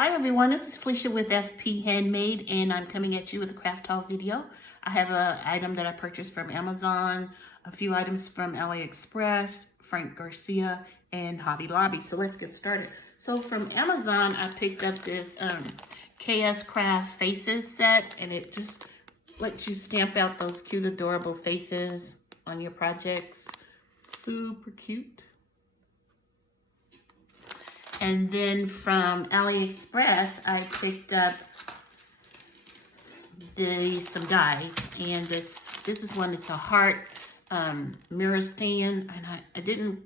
Hi everyone, this is Felicia with FP Handmade, and I'm coming at you with a craft haul video. I have an item that I purchased from Amazon, a few items from AliExpress, Frank Garcia, and Hobby Lobby. So let's get started. So from Amazon, I picked up this KS Craft Faces set, and it just lets you stamp out those cute, adorable faces on your projects. Super cute. And then from AliExpress, I picked up some dies, and this is one. It's a heart mirror stand, and I didn't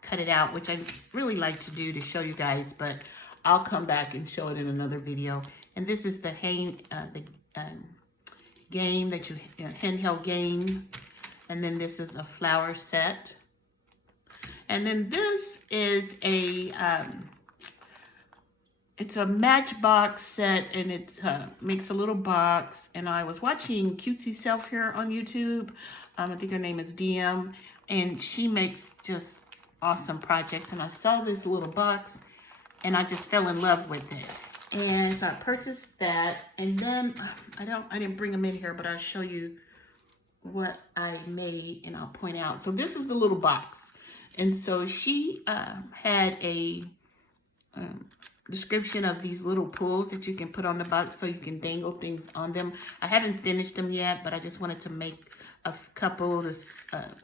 cut it out, which I really like to do to show you guys, but I'll come back and show it in another video. And this is the game that you handheld game, and then this is a flower set. And then this is it's a Matchbox Set, and it makes a little box. And I was watching Cutesy Self here on YouTube. I think her name is DM, and she makes just awesome projects. And I saw this little box, and I just fell in love with it. And so I purchased that, and then I didn't bring them in here, but I'll show you what I made, and I'll point out. So this is the little box. And so she had a description of these little pulls that you can put on the box so you can dangle things on them. I haven't finished them yet, but I just wanted to make a couple to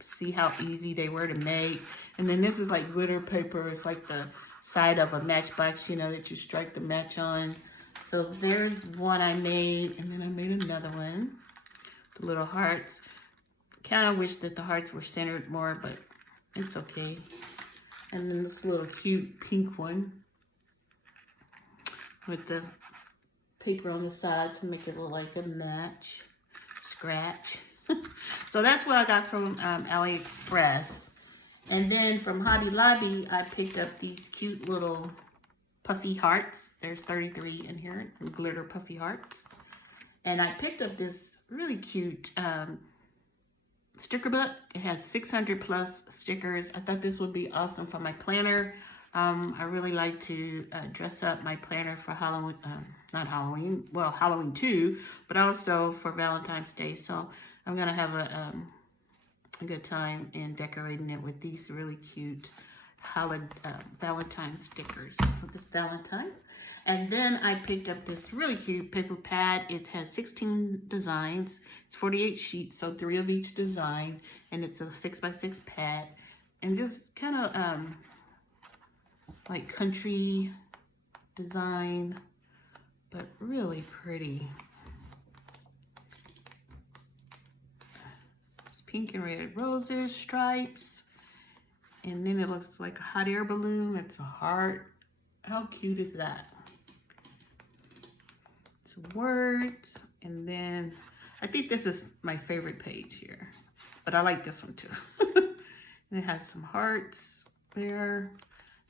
see how easy they were to make. And then this is like glitter paper. It's like the side of a matchbox, you know, that you strike the match on. So there's one I made, and then I made another one. The little hearts. Kind of wish that the hearts were centered more, but it's okay. And then this little cute pink one with the paper on the side to make it look like a match, scratch. So that's what I got from AliExpress. And then from Hobby Lobby, I picked up these cute little puffy hearts. There's 33 in here, glitter puffy hearts. And I picked up this really cute sticker book. It has 600 plus stickers. I thought this would be awesome for my planner. I really like to dress up my planner for Halloween, not Halloween, well, Halloween too, but also for Valentine's Day. So I'm going to have a good time in decorating it with these really cute Valentine stickers for this Valentine. And then I picked up this really cute paper pad. It has 16 designs. It's 48 sheets, so 3 of each design. And it's a 6x6 pad. And just kind of like country design, but really pretty. It's pink and red roses, stripes. And then it looks like a hot air balloon. It's a heart. How cute is that? Some words, and then I think this is my favorite page here, but I like this one too. And it has some hearts there,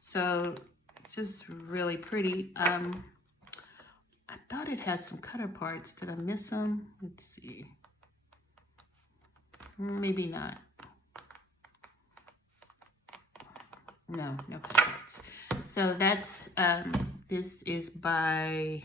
so it's just really pretty. I thought it had some cutter parts. Did I miss them? Let's see. Maybe not. No cutter parts. So that's this is by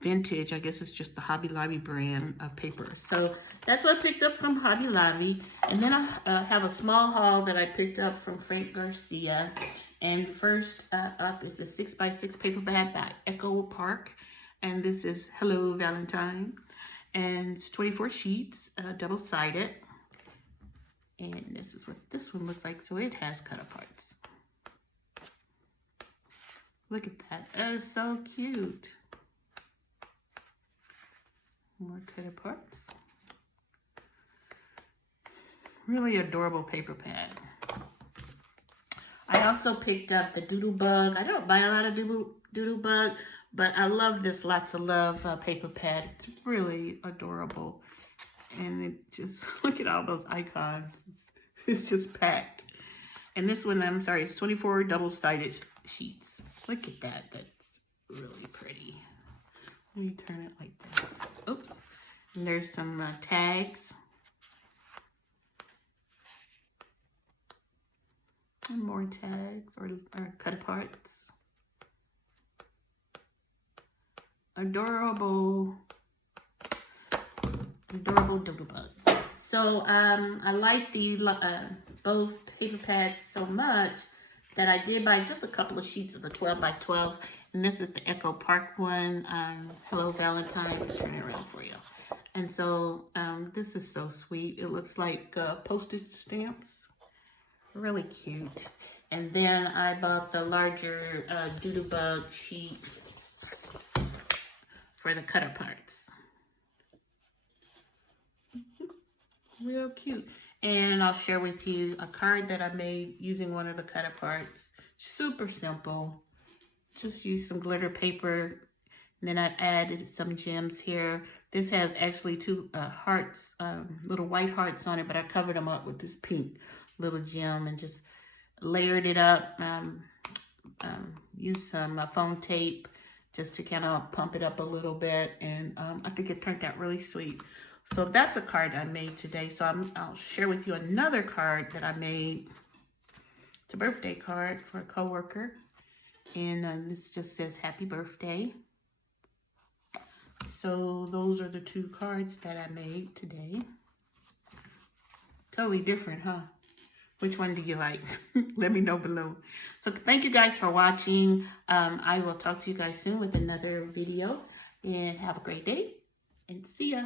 Vintage. I guess it's just the Hobby Lobby brand of paper. So that's what I picked up from Hobby Lobby. And then I have a small haul that I picked up from Frank Garcia. And first up is a 6x6 paper bag by Echo Park. And this is Hello Valentine. And it's 24 sheets, double-sided. And this is what this one looks like. So it has cutter parts. Look at that. That is so cute. More cutter parts. Really adorable paper pad. I also picked up the Doodle Bug. I don't buy a lot of Doodle Bug, but I love this Lots of Love paper pad. It's really adorable. And it just, look at all those icons. It's just packed. And this one, I'm sorry, it's 24 double-sided sheets. Look at that. That's really pretty. Let me turn it like this. Oops. And there's some tags. And more tags or cut parts. adorable doodlebug. So I like the both paper pads so much that I did buy just a couple of sheets of the 12 by 12. And this is the Echo Park one. Hello Valentine. I'll turn it around for you. And so this is so sweet. It looks like postage stamps. Really cute. And then I bought the larger doodlebug sheet for the cutter parts. Real cute. And I'll share with you a card that I made using one of the cutter parts. Super simple. Just use some glitter paper. And then I added some gems here. This has actually two hearts, little white hearts on it, but I covered them up with this pink little gem and just layered it up. Used some foam tape just to kind of pump it up a little bit. And I think it turned out really sweet. So that's a card I made today. So I'll share with you another card that I made. It's a birthday card for a coworker. And this just says happy birthday. So those are the two cards that I made today. Totally different, huh? Which one do you like? Let me know below. So thank you guys for watching. I will talk to you guys soon with another video. And have a great day. And see ya.